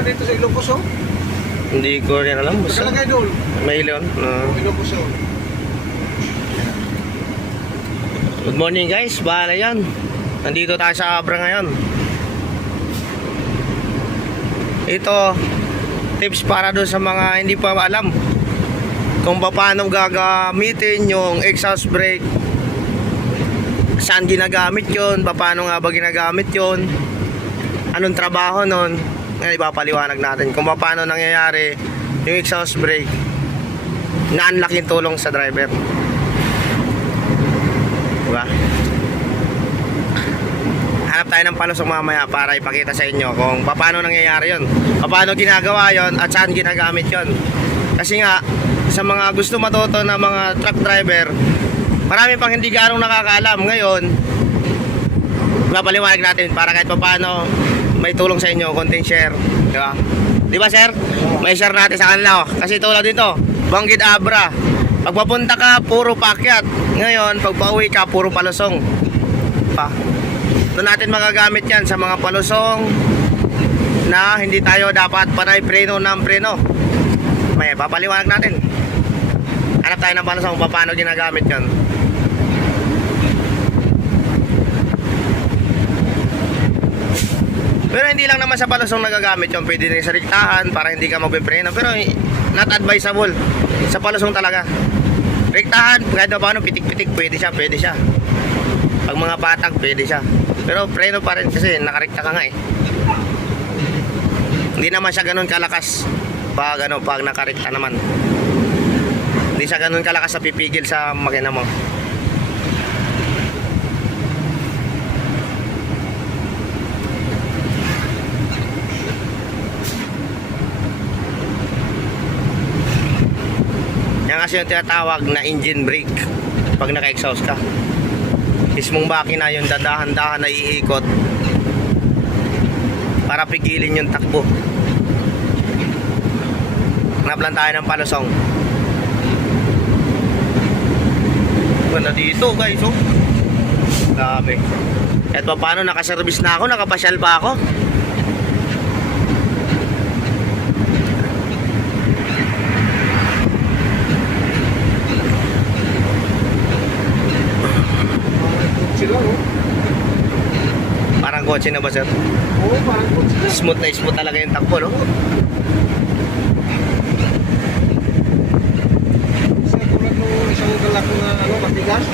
na dito sa Ilocos, oh. Hindi ko rin alam. Basta Nakalagay doon. may leon. Ilocos, oh. Good morning guys, bahala yan. Nandito tayo sa Abra ngayon. Ito, tips para doon sa mga hindi pa alam kung paano gagamitin yung exhaust brake. Saan ginagamit yon, paano nga ba ginagamit yon, anong trabaho nun. Ngayon ipapaliwanag natin kung paano nangyayari yung exhaust brake na ang laking tulong sa driver. Diba? Hanap tayo ng palusong mamaya para ipakita sa inyo kung paano nangyayari yon, paano ginagawa yon, at saan ginagamit yon. Kasi nga sa mga gusto matuto na mga truck driver, marami pang hindi ganong nakakaalam. Ngayon mapaliwanag natin para kahit paano may tulong sa inyo, konting share, diba? Diba sir? May share natin sa kanila, oh. Kasi tulad dito, Banggit Abra, pagpapunta ka puro pakyat, ngayon pag pauwi ka puro palusong pa. Doon natin magagamit yan sa mga palusong na hindi tayo dapat panay preno ng preno. May papaliwanag natin. Hanap tayo ng palusong paano ginagamit yan. Pero hindi lang naman sa palusong nagagamit yun, pwede rin sa riktahan para hindi ka magpipreno, pero not advisable sa palusong talaga. Riktahan, kahit na paano, pitik-pitik, pwede siya. Pag mga patag, pwede siya. Pero preno pa rin kasi nakarikta ka nga eh. Hindi naman siya ganun kalakas pag nakarikta naman. Hindi siya ganun kalakas sa pipigil sa makina mo. Yan kasi yung tinatawag na engine brake pag naka-exhaust ka. Mismong makina yung dadahan-dahan na iikot para pigilin yung takbo. Hanap lang tayo ng palusong. Ganda dito guys, oh. Grabe. At paano, nakaservice na ako, nakapasyal pa ako. Sila, oh. Parang kotse na ba sir? Oo, parang kotse na. Smooth na smooth talaga yung takbo, no? Sir, tulad nung isang galak na matigas.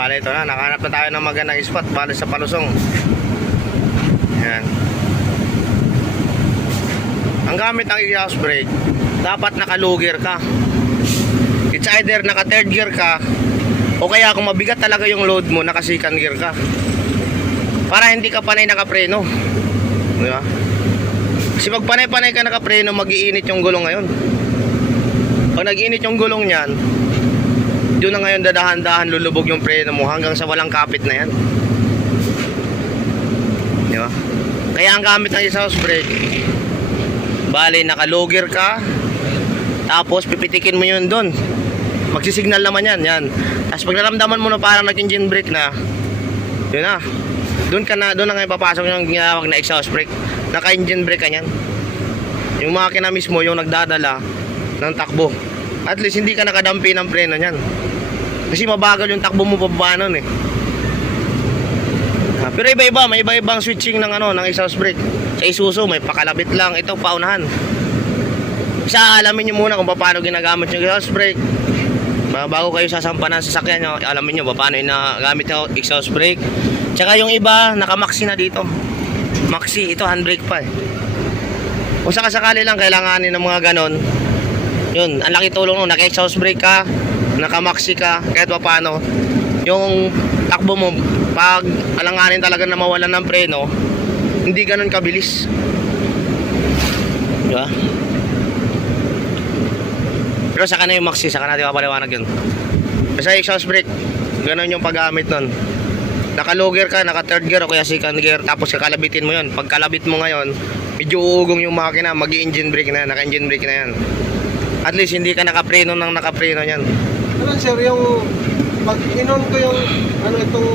Bale, ito na. Nakahanap na tayo ng magandang spot. Bale sa palusong. Yan. Ang gamit ng exhaust brake, dapat naka-low gear ka. It's either naka-third gear ka, o kaya kung mabigat talaga yung load mo, naka-second gear ka. Para hindi ka panay nakapreno. Di ba? Kasi pag panay-panay ka nakapreno, mag-iinit yung gulong ngayon. Pag nag-iinit yung gulong niyan, doon na ngayon dadahan-dahan lulubog yung preno mo hanggang sa walang kapit na yan. Di ba? Kaya ang gamit ng exhaust brake, bali naka-low gear ka, tapos pipitikin mo yun doon. Magsisignal naman yan, yan. Tapos pag naramdaman mo na parang nag-engine brake na, yun na. Doon na ngayon papasok yung ginawag na exhaust brake. Naka-engine brake ka yan. Yung makina mismo yung nagdadala ng takbo. At least hindi ka nakadampi ng preno niyan. Kasi mabagal yung takbo mo pababa nun eh. Pero iba-iba, may iba-ibang switching ng ng exhaust brake. Sa Isuzu may pakalabit lang, ito paunahan. Isa alamin niyo muna kung paano ginagamit yung exhaust brake. Bago kayo sasampa ng sasakyan nyo, alamin nyo paano ginagamit yung exhaust brake. Tsaka yung iba, naka-maxi na dito. Maxi, ito handbrake pa eh. Kung sakasakali lang kailanganin ng mga ganon, yun, ang laki tulong nun, naka-exhaust brake ka, naka-maxi ka, kahit paano, yung takbo mo, pag alanganin talaga na mawalan ng preno, hindi ganon kabilis. Diba? Pero saka na yung maxi, saka natin papaliwanag yun. Sa exhaust brake, ganon yung paggamit nun. Naka-low gear ka, naka-third gear o kaya second gear, tapos kakalabitin mo yun. Pag kalabit mo ngayon, medyo uugong yung makina, mag-engine brake na yan, naka-engine brake na yan. At least hindi ka nakapreno ng nakapreno niyan. Ano sir, yung pag inon ko yung itong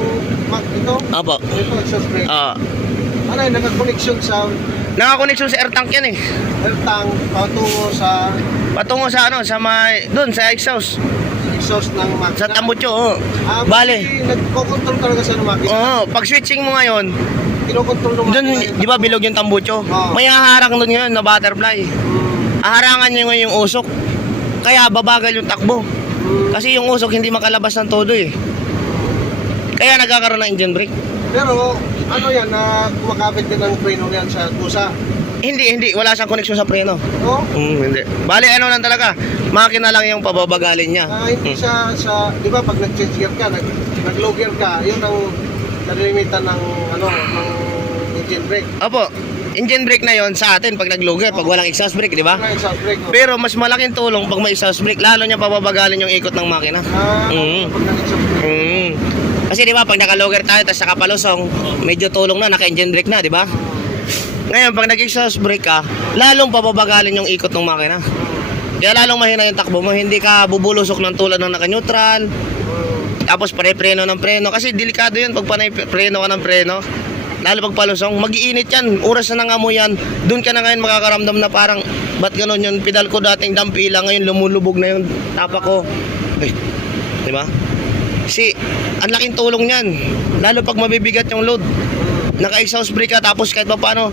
ito? Apo. Ito exhaust brake. Ano yung naka-connection sa Naka-connection sa air tank yan eh. air tank Patungo sa sa doon sa exhaust. exhaust ng makina. Sa tambutso, oh. Bale. Nagko-control talaga sa makina. Oo, pag switching mo ngayon, Kinokontrol ng doon, makina. di ba bilog yung tambutso? Oo. May haharang doon ngayon na butterfly. Haharangan niya ngayon yung usok. Kaya babagal yung takbo. Kasi yung usok hindi makalabas ng todo eh. Kaya nagkakaroon ng engine brake. Pero ano yan, na kumakabit din ng preno yan sa kusa? Hindi. Wala siyang connection sa preno. Oo? Hindi. Bali, ano lang talaga. Makina lang yung pababagalin niya. Hindi sa di ba pag nag-change gear ka, nag-low gear ka, yun ang nalimitan ng ng engine brake. Opo. Engine brake na yon sa atin pag nag-low gear, pag walang exhaust brake, di ba? Ang exhaust brake. Pero mas malaking tulong pag may exhaust brake, lalo niya pababagalin yung ikot ng makina. Pag nag-exhaust brake. Kasi di ba pag naka-low gear tayo tapos nakapalusong, medyo tulong na, naka-engine brake na, di ba? Ngayon pag nag-exhaust brake ka, lalong pababagalin yung ikot ng makina. Kaya lalong mahina yung takbo mo, hindi ka bubulusok ng tulad ng naka-neutral. Tapos pare-preno ng preno kasi delikado yun pag panay-preno ka ng preno. Lalo pag palusong, mag-iinit yan. Oras na nangamoy yan. Doon ka na ngayon makakaramdam na parang, ba't ganun yung pedal ko dating dampi lang, ngayon lumulubog na yung tapak ko. Eh, di ba? Kasi, ang laking tulong yan. Lalo pag mabibigat yung load. Naka-exhaust brake ka, tapos kahit pa paano,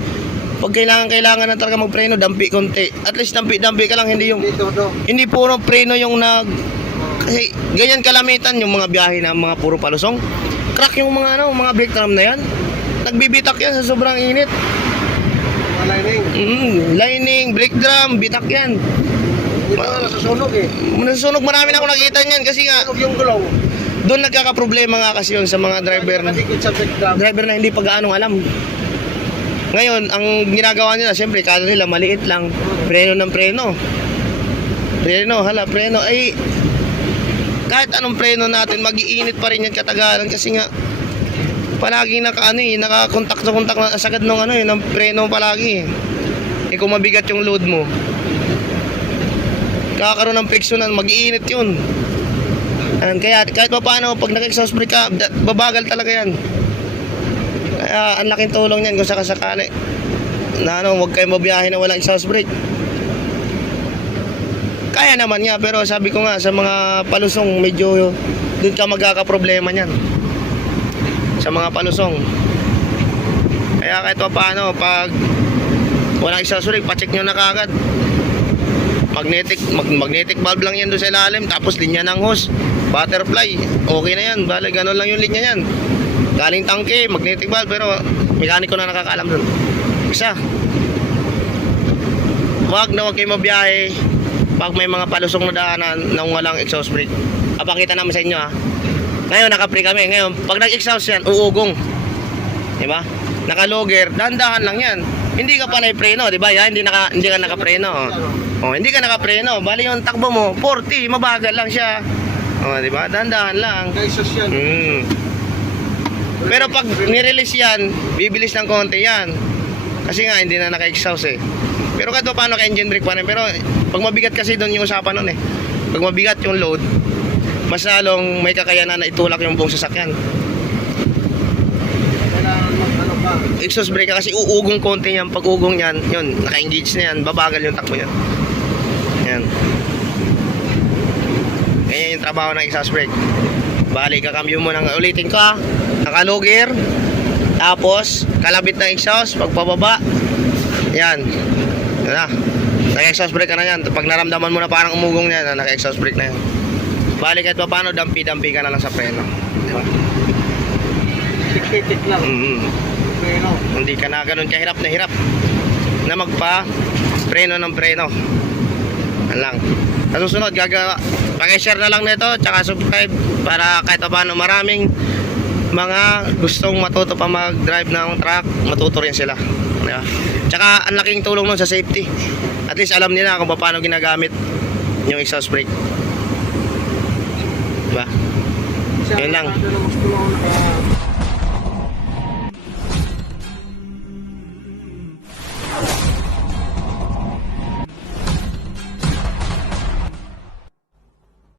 pag kailangan na talaga magpreno, dampi konti. At least dampi ka lang, hindi yung, hindi puro preno yung kasi ganyan kalamitan yung mga biyahe na mga puro palusong. Crack yung mga mga brake drum na yan. Nagbibitak yan sa sobrang init. Lining. Lining, brake drum, bitak yan. Ito nasusunog eh. Nasusunog, marami na ako nakita niyan kasi nga Sunog yung gulong. doon nagkakaproblema nga kasi yun sa mga driver Nakadikit sa brake drum. na hindi pa gaano alam. Ngayon, ang ginagawa nila, siyempre, kala nila maliit lang, preno ng preno. Preno. Ay, kahit anong preno natin, mag-iinit pa rin yan katagalan kasi nga, palagi nakakontak na sagad ng preno palagi. Eh kung mabigat yung load mo, kakaroon ng friksyonan, mag-iinit yun. Kaya kahit pa paano, pag nag-exhaust brake ka, babagal talaga yan. Kaya ang laking tulong yan kung sakasakali na huwag kayong mabiyahe na walang exhaust brake. Kaya naman nga, pero sabi ko nga sa mga palusong, medyo doon ka magkakaproblema niyan. Sa mga palusong. Kaya kahit pa paano, pag walang exhaust brake, pacheck nyo na kaagad. magnetic valve lang yan doon sa ilalim, tapos linya ng hose, butterfly, okay na yan, bale ganun lang yung linya yan. Galing tangke, magnetic valve, pero mekaniko na nakakaalam doon. Isa, wag kayo mabiyahe pag may mga palusong na daanan nang walang exhaust brake. Apakita namin sa inyo ha. Ngayon naka-pre kami, ngayon pag nag-exhaust yan, uugong. Diba? Naka-logger, dahan-dahan lang yan. Hindi ka panay preno, di ba? Hindi ka naka-preno. Oh, hindi ka naka-preno. Bali yung takbo mo, 40, mabagal lang siya. Oh, di ba? Dahan-dahan lang. Kaisos yan. Pero pag nirelease yan, bibilis ng konti yan. Kasi nga hindi na naka-exhaust eh. Pero kahit paano ka engine brake pa rin. Pero pag mabigat kasi doon yung usapan nun eh. Pag mabigat yung load, mas lalong may kakayanan na itulak yung buong sasakyan. Kailangan mag-ano pa. Exhaust brake ka kasi uugong konti yan. Pag ugong yan, yun, naka-engage na yan, babagal yung takbo yan. Yan. Ganyan yung trabaho ng exhaust brake. Bali, kakambyo mo ng ulitin ko ha. Naka-logger, tapos kalabit ng exhaust, pagpababa, yan. Yan na. Naka-exhaust brake ka na yan. Pag naramdaman mo na parang umugong yan, naka-exhaust brake na yan. Bali, kahit pa paano, dampi-dampi ka na lang sa preno. Di ba? Tik-tik lang. Preno. Hindi ka na ganun kahirap na magpa-preno ng preno. Yan lang. Sa susunod, paki-share na lang nito, tsaka subscribe para kahit pa paano maraming mga gustong matuto pa mag-drive ng truck, matuto rin sila. Diba? Tsaka ang laking tulong nun sa safety. At least alam nila kung paano ginagamit yung exhaust brake. Diba? Yun lang. Gusto mo